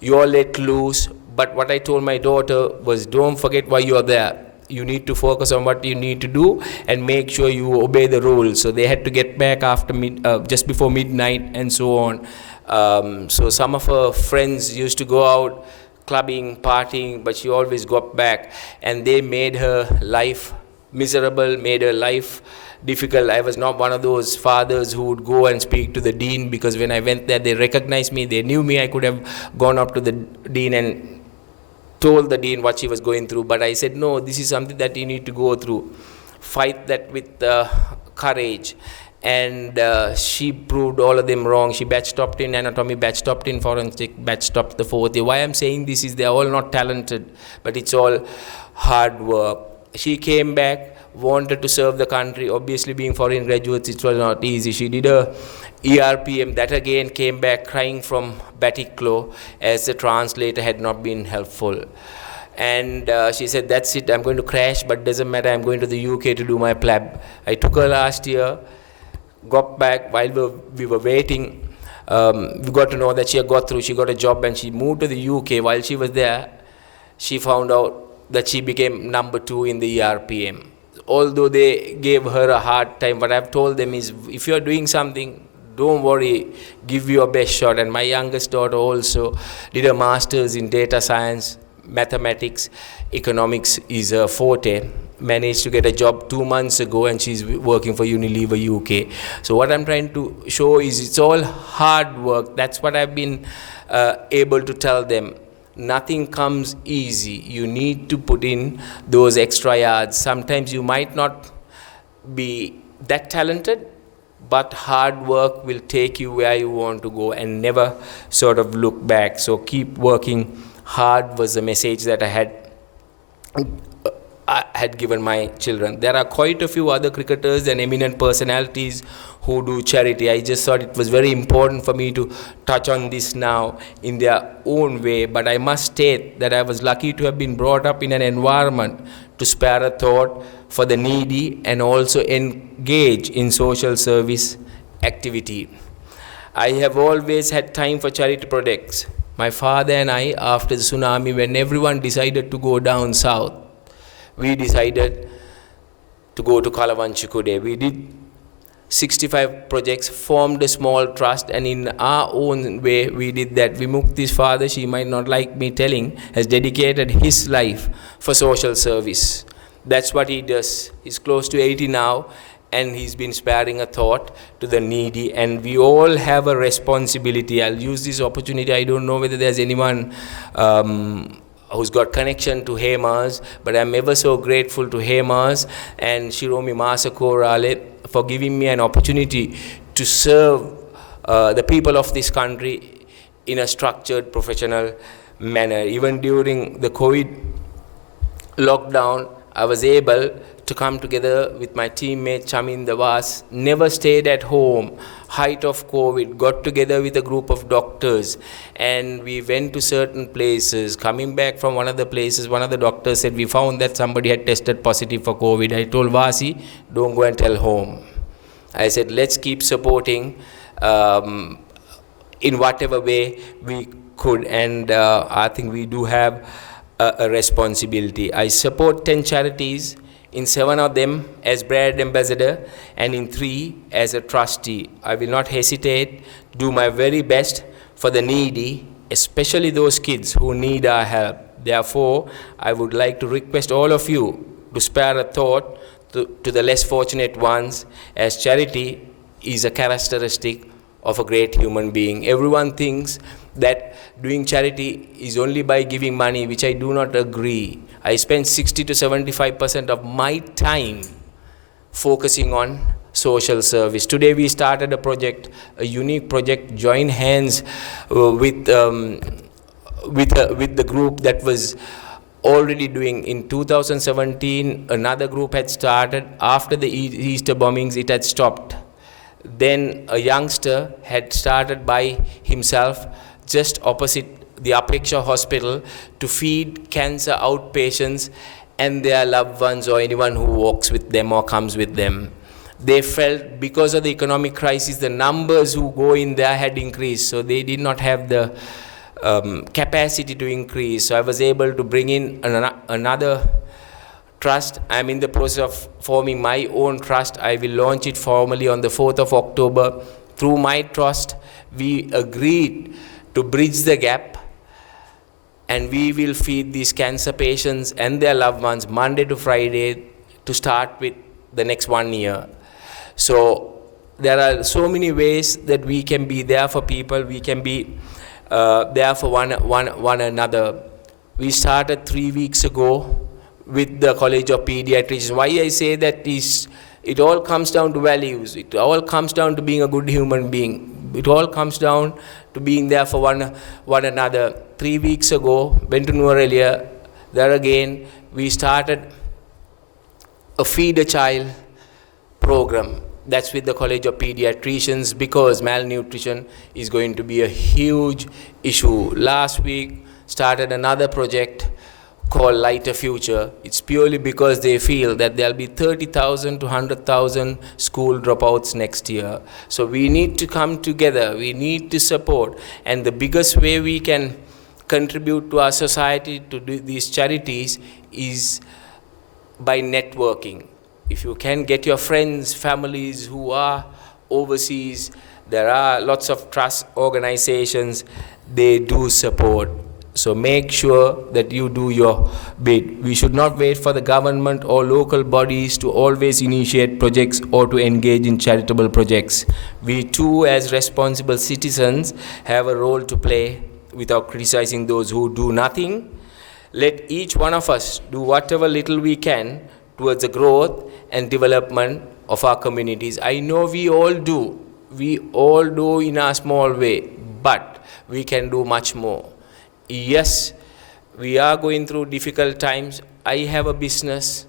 you are let loose. But what I told my daughter was, don't forget why you are there. You need to focus on what you need to do and make sure you obey the rules. So they had to get back after just before midnight and so on. So some of her friends used to go out, clubbing, partying, but she always got back, and they made her life miserable, made her life difficult. I was not one of those fathers who would go and speak to the dean, because when I went there, they recognized me, they knew me. I could have gone up to the dean and told the dean what she was going through, but I said, no, this is something that you need to go through. Fight that with courage. And she proved all of them wrong. She batch topped in anatomy, batch topped in forensic, batch topped the fourth year. Why I'm saying this is they're all not talented, but it's all hard work. She came back, wanted to serve the country. Obviously, being foreign graduates, it was not easy. She did a ERPM. That again came back crying from Batiklo, as the translator had not been helpful. And she said, that's it, I'm going to crash, but doesn't matter, I'm going to the UK to do my plab. I took her last year, got back while we were waiting. We got to know that she had got through, she got a job, and she moved to the UK. While she was there, she found out that she became number 2 in the ERPM. Although they gave her a hard time, what I've told them is, if you're doing something, don't worry, give your best shot. And my youngest daughter also did a master's in data science, mathematics, economics is her forte. Managed to get a job 2 months ago, and she's working for Unilever UK. So what I'm trying to show is it's all hard work. That's what I've been able to tell them. Nothing comes easy. You need to put in those extra yards. Sometimes you might not be that talented, but hard work will take you where you want to go, and never sort of look back. So keep working hard was the message that I had given my children. There are quite a few other cricketers and eminent personalities who do charity. I just thought it was very important for me to touch on this now in their own way. But I must state that I was lucky to have been brought up in an environment to spare a thought for the needy and also engage in social service activity. I have always had time for charity projects. My father and I, after the tsunami, when everyone decided to go down south, we decided to go to Kalavanchikude. We did 65 projects, formed a small trust, and in our own way we did that. Vimukti's father, she might not like me telling, has dedicated his life for social service. That's what he does. He's close to 80 now, and he's been sparing a thought to the needy, and we all have a responsibility. I'll use this opportunity. I don't know whether there's anyone who's got connection to Hemas, but I'm ever so grateful to Hemas and Shiromi Masakorale for giving me an opportunity to serve the people of this country in a structured, professional manner. Even during the COVID lockdown, I was able to come together with my teammate Chamin Davas, never stayed at home, height of COVID, got together with a group of doctors, and we went to certain places. Coming back from one of the places, one of the doctors said, we found that somebody had tested positive for COVID. I told Vasi, don't go and tell home. I said, let's keep supporting in whatever way we could, and I think we do have a responsibility. I support 10 charities, in 7 of them as brand ambassador, and in 3 as a trustee. I will not hesitate, do my very best for the needy, especially those kids who need our help. Therefore, I would like to request all of you to spare a thought to the less fortunate ones, as charity is a characteristic of a great human being. Everyone thinks that doing charity is only by giving money, which I do not agree. I spend 60 to 75% of my time focusing on social service. Today we started a project, a unique project, join hands with the group that was already doing. In 2017, another group had started. After the Easter bombings, it had stopped. Then a youngster had started by himself just opposite the Apeksha hospital to feed cancer outpatients and their loved ones or anyone who walks with them or comes with them. They felt because of the economic crisis, the numbers who go in there had increased, so they did not have the capacity to increase. So I was able to bring in another trust. I'm in the process of forming my own trust. I will launch it formally on the 4th of October. Through my trust, we agreed to bridge the gap and we will feed these cancer patients and their loved ones Monday to Friday to start with the next 1 year. So there are so many ways that we can be there for people. We can be there for one another. We started 3 weeks ago with the College of Pediatricians. Why I say that is, it all comes down to values. It all comes down to being a good human being. It all comes down to being there for one another. 3 weeks ago, went to Nuarelia. There again, we started a Feed a Child program. That's with the College of Pediatricians, because malnutrition is going to be a huge issue. Last week, started another project called Lighter Future. It's purely because they feel that there'll be 30,000 to 100,000 school dropouts next year. So we need to come together, we need to support, and the biggest way we can contribute to our society, to do these charities, is by networking. If you can get your friends, families who are overseas, there are lots of trust organizations, they do support. So make sure that you do your bit. We should not wait for the government or local bodies to always initiate projects or to engage in charitable projects. We too, as responsible citizens, have a role to play without criticizing those who do nothing. Let each one of us do whatever little we can towards the growth and development of our communities. I know we all do in a small way, but we can do much more. Yes, we are going through difficult times. I have a business.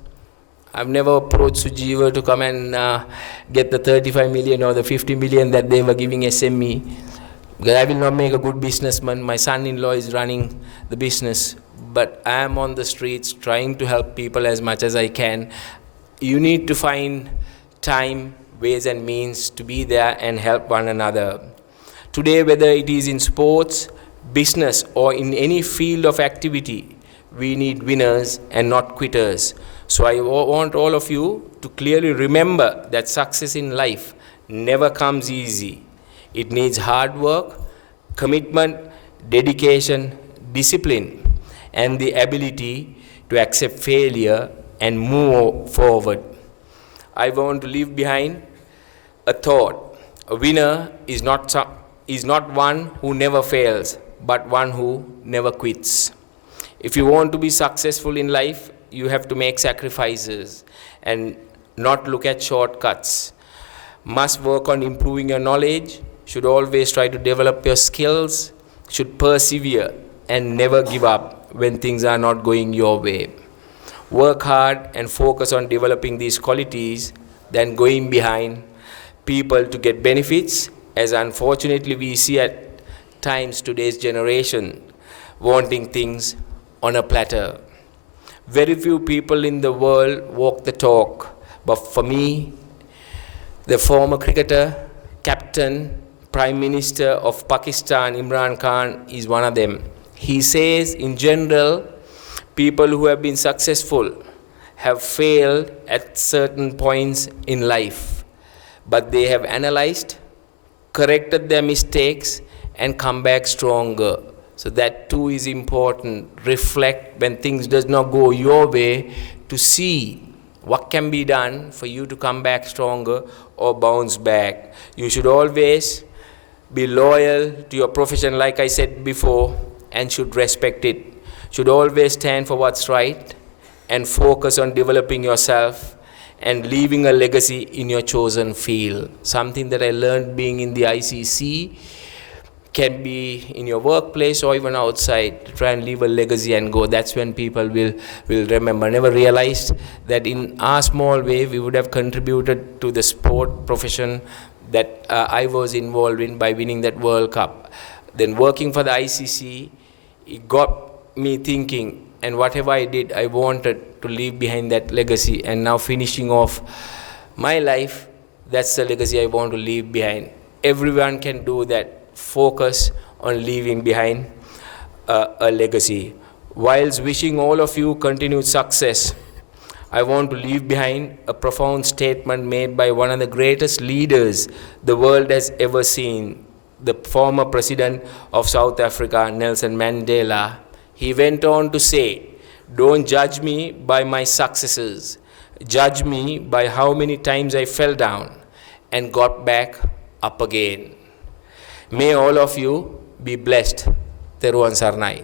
I've never approached Sujiva to come and get the 35 million or the 50 million that they were giving SME, because I will not make a good businessman. My son-in-law is running the business, but I am on the streets trying to help people as much as I can. You need to find time, ways and means to be there and help one another. Today, whether it is in sports, business, or in any field of activity, we need winners and not quitters. So I want all of you to clearly remember that success in life never comes easy. It needs hard work, commitment, dedication, discipline, and the ability to accept failure and move forward. I want to leave behind a thought. A winner is not one who never fails, but one who never quits. If you want to be successful in life, you have to make sacrifices and not look at shortcuts. Must work on improving your knowledge, should always try to develop your skills, should persevere and never give up when things are not going your way. Work hard and focus on developing these qualities than going behind people to get benefits, as unfortunately we see at times today's generation wanting things on a platter. Very few people in the world walk the talk, but for me, the former cricketer, captain, Prime Minister of Pakistan, Imran Khan, is one of them. He says, in general, people who have been successful have failed at certain points in life, but they have analyzed, corrected their mistakes, and come back stronger. So that too is important. Reflect when things does not go your way to see what can be done for you to come back stronger or bounce back. You should always be loyal to your profession, like I said before, and should respect it. Should always stand for what's right and focus on developing yourself and leaving a legacy in your chosen field. Something that I learned being in the ICC, can be in your workplace or even outside, to try and leave a legacy and go. That's when people will remember. Never realized that in our small way we would have contributed to the sport profession that I was involved in by winning that World Cup. Then working for the ICC, it got me thinking, and whatever I did, I wanted to leave behind that legacy. And now finishing off my life, that's the legacy I want to leave behind. Everyone can do that. Focus on leaving behind a legacy. Whilst wishing all of you continued success, I want to leave behind a profound statement made by one of the greatest leaders the world has ever seen, the former president of South Africa, Nelson Mandela. He went on to say, "Don't judge me by my successes. Judge me by how many times I fell down and got back up again." May all of you be blessed. Teruan Sarnai.